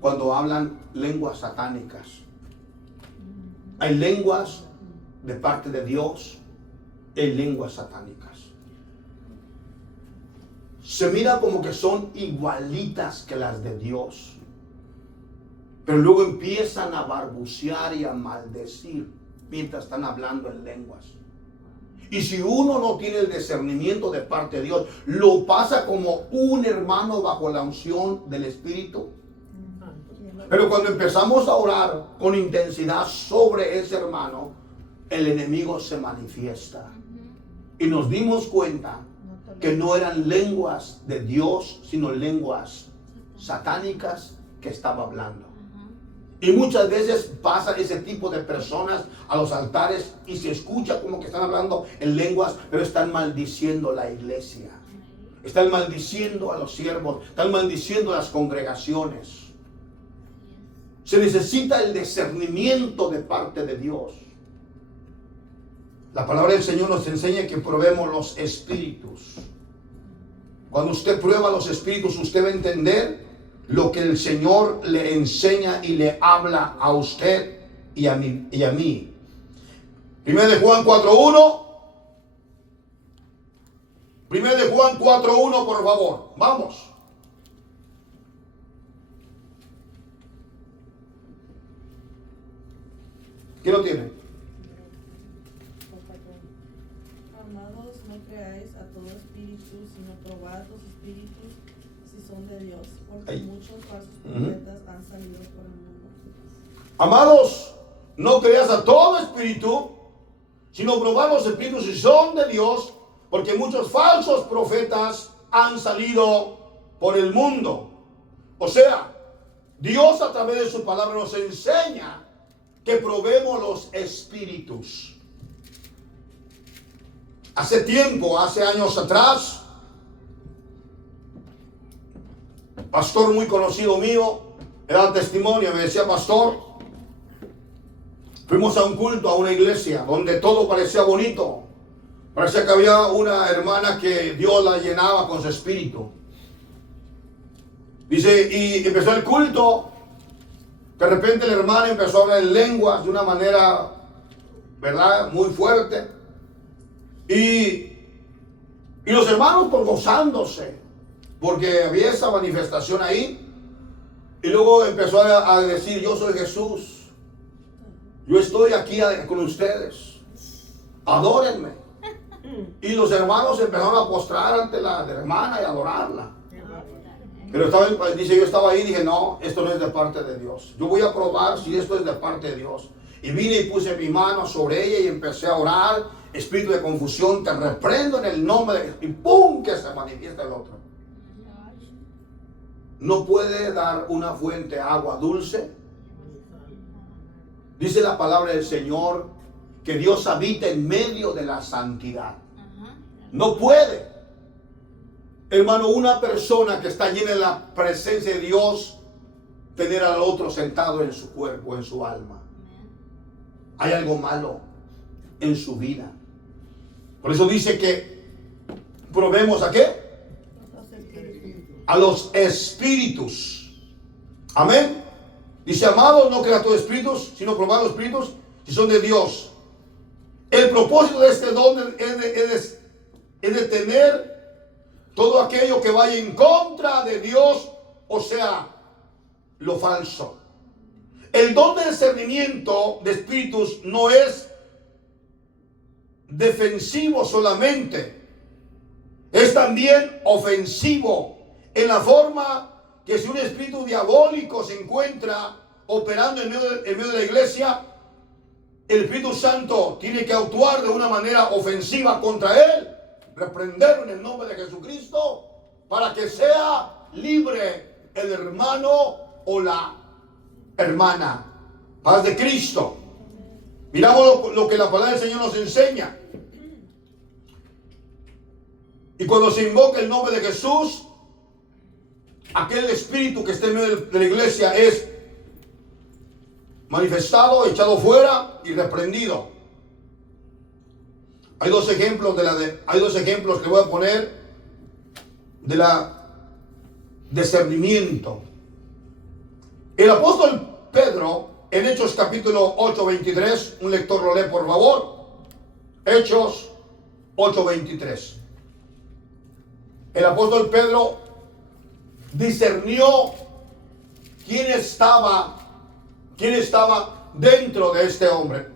cuando hablan lenguas satánicas. Hay lenguas de parte de Dios, hay lenguas satánicas. Se mira como que son igualitas que las de Dios, pero luego empiezan a balbucear y a maldecir mientras están hablando en lenguas. Y si uno no tiene el discernimiento de parte de Dios, lo pasa como un hermano bajo la unción del Espíritu. Pero cuando empezamos a orar con intensidad sobre ese hermano, el enemigo se manifiesta. Y nos dimos cuenta que no eran lenguas de Dios, sino lenguas satánicas que estaba hablando. Y muchas veces pasan ese tipo de personas a los altares y se escucha como que están hablando en lenguas, pero están maldiciendo la iglesia. Están maldiciendo a los siervos, están maldiciendo a las congregaciones. Se necesita el discernimiento de parte de Dios. La palabra del Señor nos enseña que probemos los espíritus. Cuando usted prueba los espíritus, usted va a entender lo que el Señor le enseña y le habla a usted y a mí. 1 de Juan 4:1. 1 de Juan 4:1, por favor. Vamos. ¿Quién lo tiene? Amados, no creáis a todo espíritu, sino probad los espíritus si son de Dios, porque muchos falsos profetas han salido por el mundo. Amados, no creas a todo espíritu, sino probad los espíritus si son de Dios, porque muchos falsos profetas han salido por el mundo. O sea, Dios a través de su palabra nos enseña que probemos los espíritus. Hace tiempo, hace años atrás, pastor muy conocido mío, era testimonio, me decía, pastor, fuimos a un culto, a una iglesia, donde todo parecía bonito. Parecía que había una hermana que Dios la llenaba con su espíritu. Dice, y empezó el culto. De repente la hermana empezó a hablar en lenguas de una manera, ¿verdad?, muy fuerte. Y los hermanos por gozándose, porque había esa manifestación ahí. Y luego empezó a decir, yo soy Jesús. Yo estoy aquí con ustedes. Adórenme. Y los hermanos empezaron a postrar ante la hermana y adorarla. Pero dice, yo estaba ahí y dije, no, esto no es de parte de Dios. Yo voy a probar si esto es de parte de Dios. Y vine y puse mi mano sobre ella y empecé a orar. Espíritu de confusión, te reprendo en el nombre de... Y ¡pum!, que se manifiesta el otro. No puede dar una fuente agua dulce. Dice la palabra del Señor que Dios habita en medio de la santidad. No puede. Hermano, una persona que está llena de la presencia de Dios, tener al otro sentado en su cuerpo, en su alma. Hay algo malo en su vida. Por eso dice que probemos ¿a qué? A los espíritus. Amén. Dice, amados, no creas todos espíritus, sino probad los espíritus si son de Dios. El propósito de este don es detener todo aquello que vaya en contra de Dios, o sea, lo falso. El don de discernimiento de espíritus no es defensivo solamente, es también ofensivo en la forma que si un espíritu diabólico se encuentra operando en medio de la iglesia, el Espíritu Santo tiene que actuar de una manera ofensiva contra él, reprenderlo en el nombre de Jesucristo, para que sea libre el hermano o la hermana. Paz de Cristo. Miramos lo que la palabra del Señor nos enseña. Y cuando se invoca el nombre de Jesús, aquel espíritu que está en medio de la iglesia es manifestado, echado fuera y reprendido. Hay dos ejemplos que voy a poner de la discernimiento. El apóstol Pedro, en Hechos capítulo 8:23, un lector lo lee por favor. Hechos 8:23. El apóstol Pedro discernió quién estaba dentro de este hombre.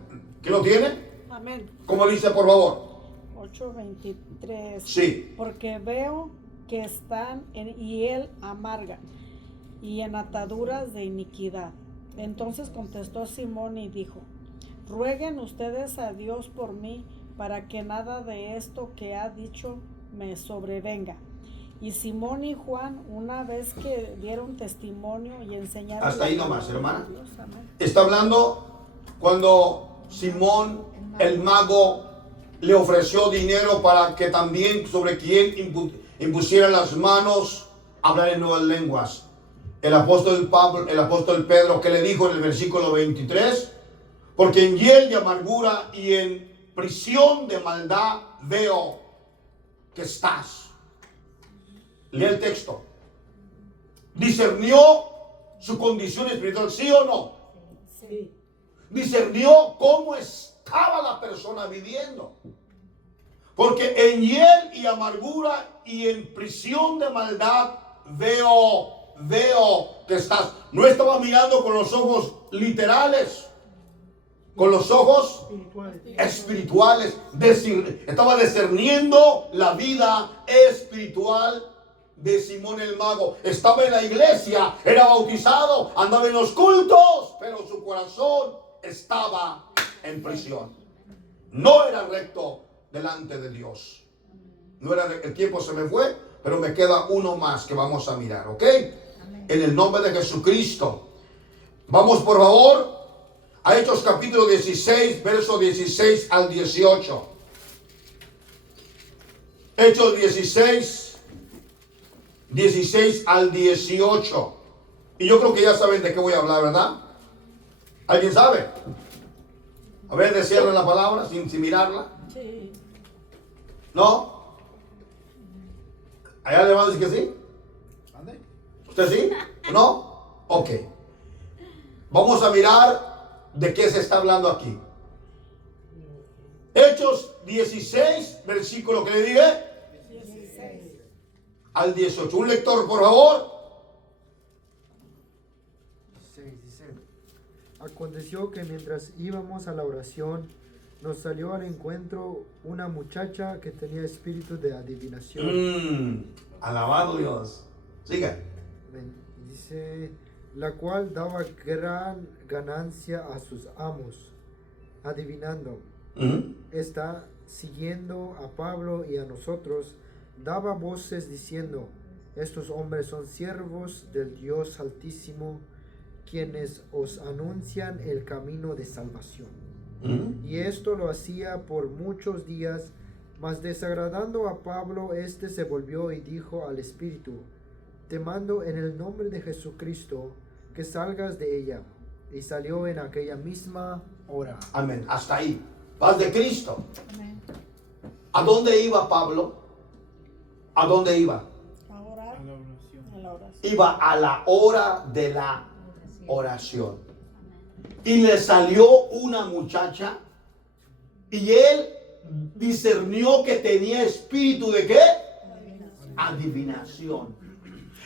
¿Quién lo tiene? Amén. ¿Cómo dice, por favor? 8:23. Sí. Porque veo que están en hiel amarga y en ataduras de iniquidad. Entonces contestó Simón y dijo: rueguen ustedes a Dios por mí, para que nada de esto que ha dicho me sobrevenga. Y Simón y Juan, una vez que dieron testimonio y enseñaron... Hasta ahí nomás, hermana. Dios, amén. Está hablando cuando Simón, el mago, le ofreció dinero para que también sobre quien impusiera las manos hablar en nuevas lenguas. El apóstol Pedro, que le dijo en el versículo 23, porque en hiel de amargura y en prisión de maldad veo que estás. Lee el texto. ¿Discernió su condición espiritual, sí o no? Sí. Discernió cómo estaba la persona viviendo. Porque en hiel y amargura y en prisión de maldad veo que estás. No estaba mirando con los ojos literales, con los ojos espirituales. Estaba discerniendo la vida espiritual de Simón el mago. Estaba en la iglesia, era bautizado, andaba en los cultos, pero su corazón estaba en prisión. No era recto delante de Dios. El tiempo se me fue, pero me queda uno más que vamos a mirar, ¿ok? En el nombre de Jesucristo. Vamos por favor a Hechos capítulo 16, verso 16 al 18. Hechos 16 al 18. Y yo creo que ya saben de qué voy a hablar, ¿verdad? ¿Alguien sabe? A ver, descierren la palabra sin mirarla. Sí. ¿No? ¿Allá le van a decir que sí? ¿Ande? ¿Usted sí? ¿No? Ok. Vamos a mirar de qué se está hablando aquí. Hechos 16, versículo que le dije. 16. Al 18. Un lector, por favor. 16 dice: aconteció que mientras íbamos a la oración, nos salió al encuentro una muchacha que tenía espíritu de adivinación. Alabado Dios. Siga. Dice: la cual daba gran ganancia a sus amos, adivinando. Está siguiendo a Pablo y a nosotros, daba voces diciendo: estos hombres son siervos del Dios Altísimo, quienes os anuncian el camino de salvación. Y esto lo hacía por muchos días, mas desagradando a Pablo, éste se volvió y dijo al espíritu: te mando en el nombre de Jesucristo que salgas de ella. Y salió en aquella misma hora. Amén. Hasta ahí. Paz de Cristo. Amén. ¿A dónde iba Pablo? ¿A dónde iba? A orar A la oración. en la oración. Iba a la hora de la oración. Y le salió una muchacha y él discernió que tenía espíritu de ¿qué? Adivinación.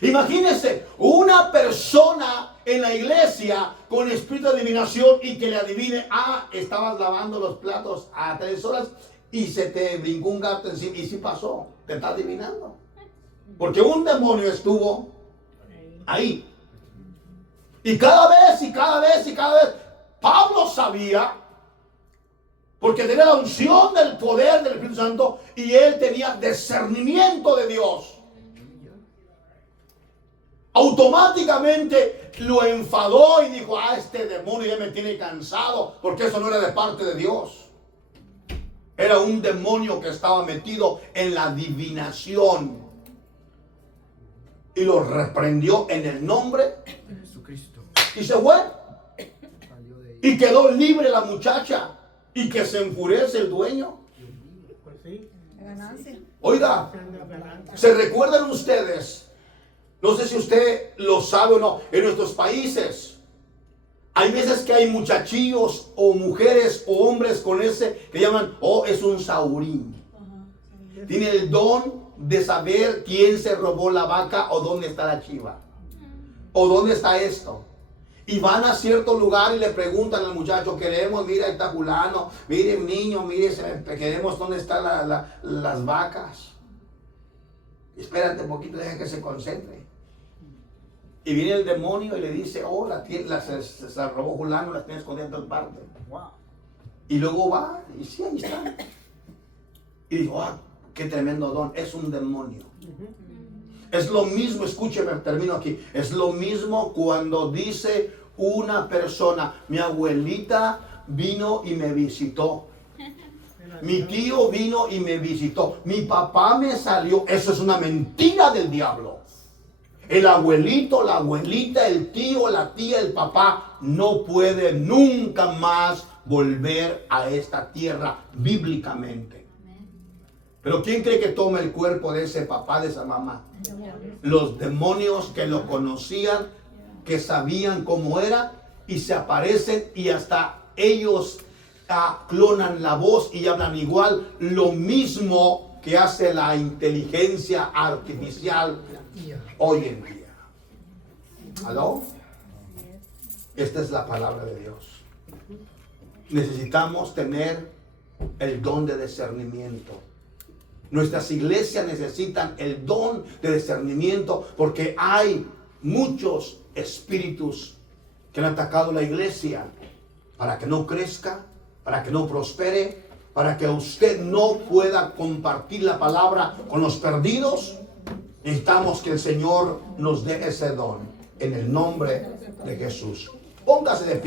Imagínense una persona en la iglesia con espíritu de adivinación y que le adivine: estabas lavando los platos a 3 horas y se te brincó un gato encima. Y sí pasó, te está adivinando. Porque un demonio estuvo ahí. Y cada vez, Pablo sabía, porque tenía la unción del poder del Espíritu Santo y él tenía discernimiento de Dios. Automáticamente lo enfadó y dijo: este demonio ya me tiene cansado, porque eso no era de parte de Dios. Era un demonio que estaba metido en la adivinación. Y lo reprendió en el nombre De Jesucristo. y se fue. Salió de ahí. Y quedó libre la muchacha. Y que se enfurece el dueño. Pues sí, Ganancia. Oiga, anda ganancia. ¿se recuerdan ustedes? No sé si usted lo sabe o no. En nuestros países hay veces que hay muchachillos o mujeres o hombres con ese que llaman: oh, es un saurín. Tiene el don de saber quién se robó la vaca o dónde está la chiva. O dónde está esto. Y van a cierto lugar y le preguntan al muchacho: queremos, mira, ahí está fulano, mire niño, mire, queremos dónde están las vacas. Espérate un poquito, deja que se concentre. Y viene el demonio y le dice: oh, se robó fulano, las tienes escondidas en todas partes. Wow. Y luego va y sí, ahí está. Y dijo: ah, qué tremendo don, es un demonio. Es lo mismo, escúcheme, termino aquí. Es lo mismo cuando dice una persona: mi abuelita vino y me visitó. Mi tío vino y me visitó. Mi papá me salió. Eso es una mentira del diablo. El abuelito, la abuelita, el tío, la tía, el papá no puede nunca más volver a esta tierra bíblicamente. Pero ¿quién cree que toma el cuerpo de ese papá, de esa mamá? Los demonios que lo conocían, que sabían cómo era, y se aparecen y hasta ellos clonan la voz y hablan igual, lo mismo que hace la inteligencia artificial hoy en día. ¿Aló? Esta es la palabra de Dios. Necesitamos tener el don de discernimiento. Nuestras iglesias necesitan el don de discernimiento porque hay muchos espíritus que han atacado la iglesia para que no crezca, para que no prospere, para que usted no pueda compartir la palabra con los perdidos. Necesitamos que el Señor nos dé ese don en el nombre de Jesús. Póngase de pie.